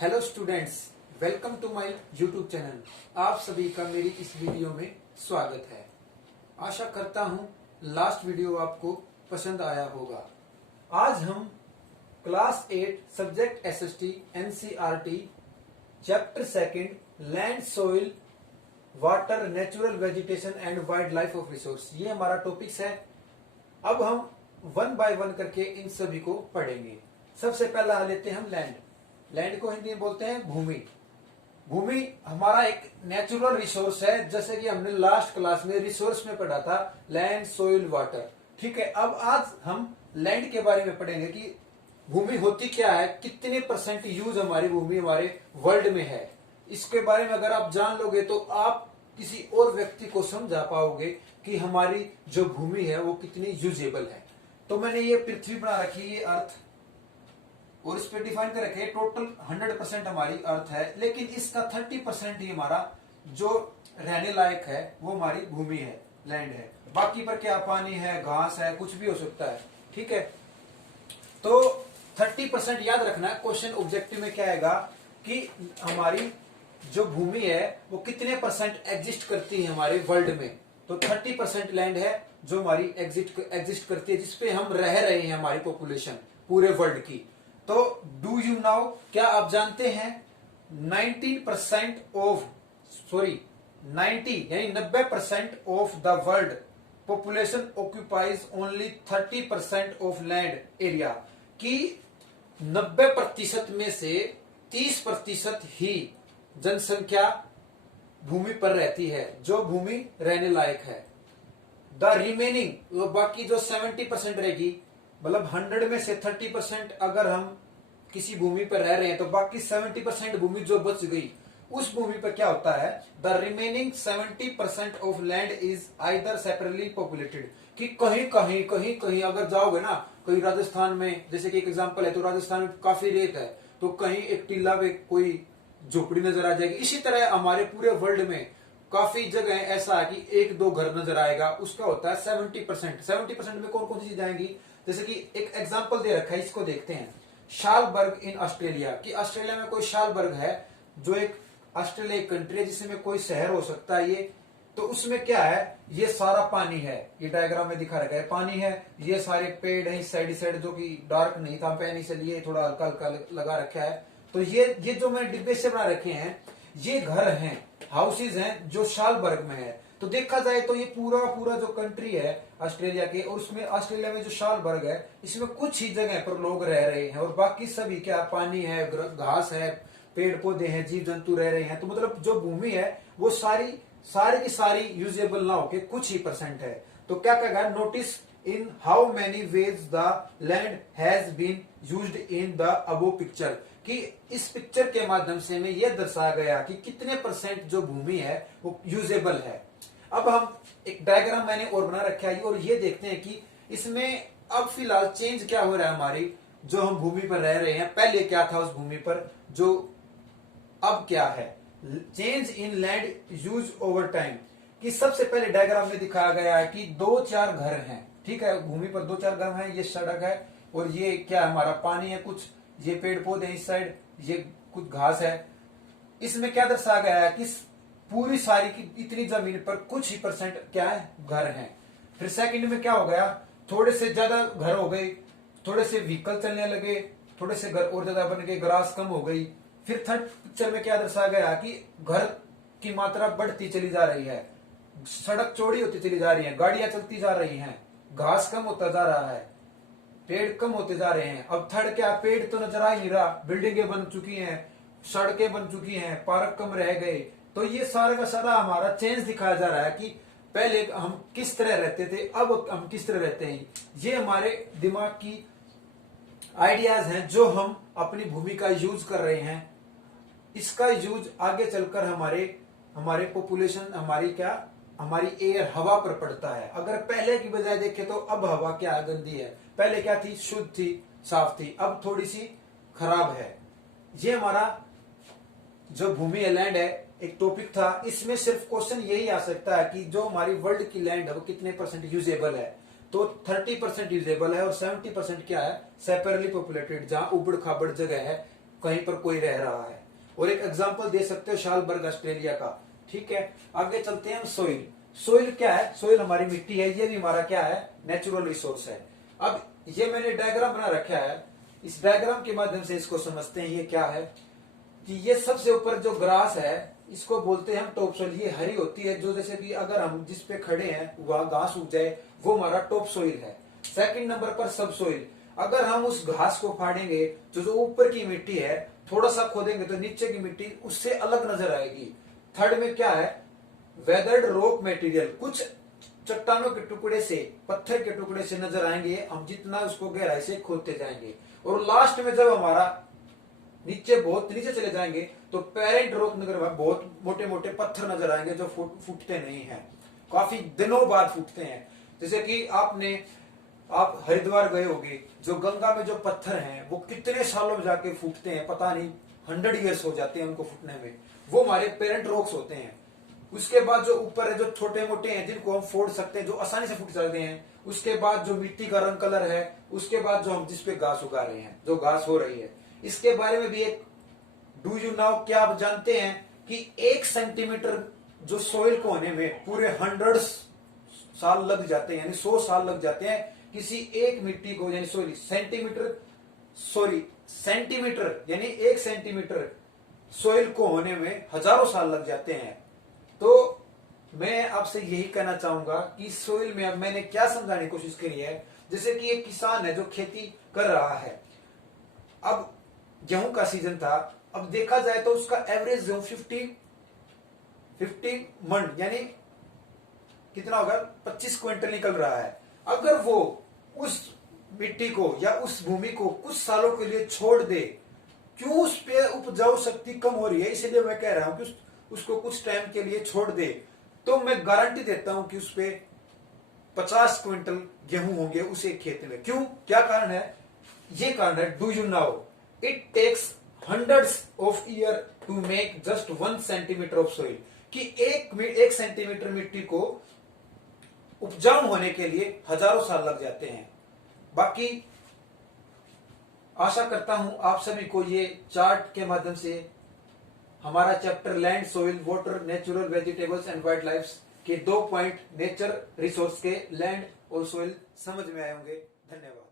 Hello students, welcome to my YouTube channel. आप सभी का मेरी इस वीडियो में स्वागत है। आशा करता हूं लास्ट वीडियो आपको पसंद आया होगा। आज हम class 8 subject SST NCERT chapter second land soil water natural vegetation and wild life of resource, ये हमारा टॉपिक्स है। अब हम वन बाय वन करके इन सभी को पढ़ेंगे। सबसे पहला लेते हैं हम लैंड। लैंड को हिंदी में बोलते हैं भूमि। भूमि हमारा एक नेचुरल रिसोर्स है, जैसे कि हमने लास्ट क्लास में रिसोर्स में पढ़ा था, लैंड सोइल वाटर। ठीक है, अब आज हम लैंड के बारे में पढ़ेंगे कि भूमि होती क्या है, कितने परसेंट यूज हमारी भूमि हमारे वर्ल्ड में है। इसके बारे में अगर आप जान लोगे तो आप किसी और व्यक्ति को समझा पाओगे कि हमारी जो भूमि है वो कितनी यूजेबल है। तो मैंने ये पृथ्वी बना रखी है, ये अर्थ, और इस पे डिफाइन कर रखे टोटल 100% हमारी अर्थ है, लेकिन इसका 30% ही हमारा जो रहने लायक है वो हमारी भूमि है, लैंड है। बाकी पर क्या पानी है, घास है, कुछ भी हो सकता है। ठीक है, तो 30% याद रखना है। क्वेश्चन ऑब्जेक्टिव में क्या आएगा कि हमारी जो भूमि है वो कितने परसेंट एग्जिस्ट करती है हमारे वर्ल्ड में। तो 30% लैंड है जो हमारी एग्जिस्ट करती है, जिसपे हम रह रहे हैं, हमारी पॉपुलेशन पूरे वर्ल्ड की। तो डू यू नाउ, क्या आप जानते हैं 90% of 90% of the world population occupies only 30% of land area, कि 90% में से 30% ही जनसंख्या भूमि पर रहती है, जो भूमि रहने लायक है। द रिमेनिंग, बाकी जो 70% रहेगी, मतलब 100 में से 30% अगर हम किसी भूमि पर रह रहे हैं तो बाकी 70% भूमि जो बच गई, उस भूमि पर क्या होता है, the remaining 70% of land is either separately populated, कि कहीं कहीं कहीं कहीं अगर जाओगे ना, कहीं राजस्थान में, जैसे कि एक एग्जांपल है, तो राजस्थान में काफी रेत है, तो कहीं एक टीला में कोई झोपड़ी नजर आ जाएगी। इसी तरह हमारे पूरे वर्ल्ड में काफी जगह ऐसा है कि एक दो घर नजर आएगा, उसका होता है 70%। 70% में कौन कौन सी चीजें आएंगी, जैसे कि एक एग्जांपल दे रखा है, इसको देखते हैं। शालबर्ग इन ऑस्ट्रेलिया, कि ऑस्ट्रेलिया में कोई शालबर्ग है, जो एक ऑस्ट्रेलिया एक कंट्री है जिसमें कोई शहर हो सकता है ये। तो उसमें क्या है, ये सारा पानी है, ये डायग्राम में दिखा रखा है, पानी है, ये सारे पेड़ है इस साइड जो कि डार्क नहीं था पहले से, लिए थोड़ा हल्का हल्का लगा रखा है। तो ये जो मैंने डिब्बे से बना रखे हैं, ये घर हैं, हाउसेज हैं, जो शालबर्ग में है। तो देखा जाए तो ये पूरा जो कंट्री है ऑस्ट्रेलिया के, और उसमें ऑस्ट्रेलिया में जो शालबर्ग है, इसमें कुछ ही जगह पर लोग रह रहे हैं, और बाकी सभी क्या, पानी है, घास है, पेड़ पौधे हैं, जीव जंतु रह रहे हैं। तो मतलब जो भूमि है वो सारी की सारी यूजेबल ना होके कुछ ही परसेंट है। तो क्या कहेगा, notice in how many ways the land has been used in the above picture, कि इस पिक्चर के माध्यम से हमें यह दर्शाया गया कि कितने परसेंट जो भूमि है वो यूजेबल है। अब हम एक डायग्राम मैंने और बना रखा है, और ये देखते हैं कि इसमें अब फिलहाल चेंज क्या हो रहा है हमारी, जो हम भूमि पर रह रहे हैं, पहले क्या था उस भूमि पर, जो अब क्या है। Change in land use over time, कि सबसे पहले डायग्राम में दिखाया गया है कि 2-4 घर हैं। ठीक है, भूमि पर 2-4 घर हैं, ये सड़क है, और ये क्या है, हमारा पानी है, कुछ ये पेड़ पौधे इस साइड, ये कुछ घास है। इसमें क्या दर्शाया गया है कि पूरी सारी की इतनी जमीन पर कुछ ही परसेंट क्या है, घर हैं। फिर सेकंड में क्या हो गया, थोड़े से ज्यादा घर हो गए, थोड़े से व्हीकल चलने लगे, थोड़े से घर और ज्यादा बन गए, ग्रास कम हो गई। फिर थर्ड पिक्चर में क्या दर्शाया गया कि घर की मात्रा बढ़ती चली जा रही है, सड़क चौड़ी होती चली जा रही है, गाड़ियां चलती जा रही हैं, घास कम होता जा रहा है, पेड़ कम होते जा रहे हैं। अब थर्ड क्या, पेड़ तो नजर आ ही नहीं रहा, बिल्डिंगें बन चुकी हैं, सड़कें बन चुकी हैं, पार्क कम रह गए। तो ये सारा का सारा हमारा चेंज दिखाया जा रहा है कि पहले हम किस तरह रहते थे, अब हम किस तरह रहते हैं। ये हमारे दिमाग की आइडियाज हैं जो हम अपनी भूमि का यूज कर रहे हैं। इसका यूज आगे चलकर हमारे पॉपुलेशन, हमारी एयर, हवा पर पड़ता है। अगर पहले की बजाय देखें तो अब हवा क्या गंदी है, पहले क्या थी, शुद्ध थी, साफ थी, अब थोड़ी सी खराब है। ये हमारा जो भूमि है, लैंड है, एक टॉपिक था। इसमें सिर्फ क्वेश्चन यही आ सकता है कि जो हमारी वर्ल्ड की लैंड है वो कितने परसेंट यूजेबल है। तो 30% यूजेबल है, और 70% क्या है, सेपरेटली पॉपुलेटेड, जहां उबड़ खाबड़ जगह है, कहीं पर कोई रह रहा है। और एक एग्जांपल दे सकते हो शालबर्ग ऑस्ट्रेलिया का। ठीक है, आगे चलते हैं हम। सोइल, सोइल क्या है? सोइल हमारी मिट्टी है, ये भी हमारा क्या है? नेचुरल रिसोर्स है। अब ये मैंने डायग्राम बना रखा है, इस डायग्राम के माध्यम से इसको समझते हैं। ये क्या है कि ये सबसे ऊपर जो ग्रास है इसको बोलते हैं हम टॉप सोइल। ये हरी होती है, जो जैसे कि अगर हम जिस पे खड़े हैं वहां घास उग जाए वो हमारा टॉप सोइल है। सेकंड नंबर पर सब सोइल, अगर हम उस घास को फाड़ेंगे तो जो ऊपर की मिट्टी है थोड़ा सा खोदेंगे तो नीचे की मिट्टी उससे अलग नजर आएगी। थर्ड में क्या है? वेदर्ड रॉक मटेरियल, कुछ चट्टानों के टुकड़े से, पत्थर के टुकड़े से नजर आएंगे हम जितना उसको गहराई से खोदते जाएंगे। और लास्ट में जब हमारा नीचे बहुत नीचे चले जाएंगे तो पेरेंट रॉक नजर, बहुत मोटे मोटे पत्थर नजर आएंगे जो फूटते नहीं हैं, काफी दिनों बाद फूटते हैं। जैसे कि आप हरिद्वार गए होंगे, जो गंगा में जो पत्थर हैं वो कितने सालों में जाके फूटते हैं, पता नहीं 100 ईयर्स हो जाते हैं उनको फूटने में, वो हमारे पेरेंट रॉक्स होते हैं। उसके बाद जो ऊपर है जो छोटे मोटे हैं जिनको हम फोड़ सकते हैं, जो आसानी से फूट सकते हैं। उसके बाद जो मिट्टी का रंग कलर है, उसके बाद जो हम जिसपे घास उगा रहे हैं, जो घास हो रही है, इसके बारे में भी एक डू यू नाउ, क्या आप जानते हैं कि 1 सेंटीमीटर जो सोइल को होने में पूरे 100 साल लग जाते हैं, यानी 100 साल लग जाते हैं किसी एक मिट्टी को, यानी सेंटीमीटर यानी 1 सेंटीमीटर सोइल को होने में हजारों साल लग जाते हैं। तो मैं आपसे यही कहना चाहूंगा कि सोइल में अब मैंने क्या समझाने की कोशिश करी है, जैसे कि एक किसान है जो खेती कर रहा है, अब गेहूं का सीजन था, अब देखा जाए तो उसका एवरेज गेहूं 50 मन यानी कितना होगा? 25 क्विंटल निकल रहा है। अगर वो उस मिट्टी को या उस भूमि को कुछ सालों के लिए छोड़ दे, क्यों उस पे उपजाऊ शक्ति कम हो रही है, इसलिए मैं कह रहा हूं कि उसको कुछ टाइम के लिए छोड़ दे, तो मैं गारंटी देता हूं कि उस पे 50 क्विंटल गेहूं होंगे उस एक खेत में। क्यों? क्या कारण है? ये कारण है, do you know, it takes hundreds of year to make just 1 centimetre of soil, कि एक सेंटीमीटर मिट्टी को उपजाऊ होने के लिए हजारों साल लग जाते हैं। बाकी आशा करता हूं आप सभी को ये चार्ट के माध्यम से हमारा chapter land, soil, water, natural vegetables and wild life के 2 पॉइंट नेचर रिसोर्स के लैंड और सोइल समझ में आए होंगे। धन्यवाद।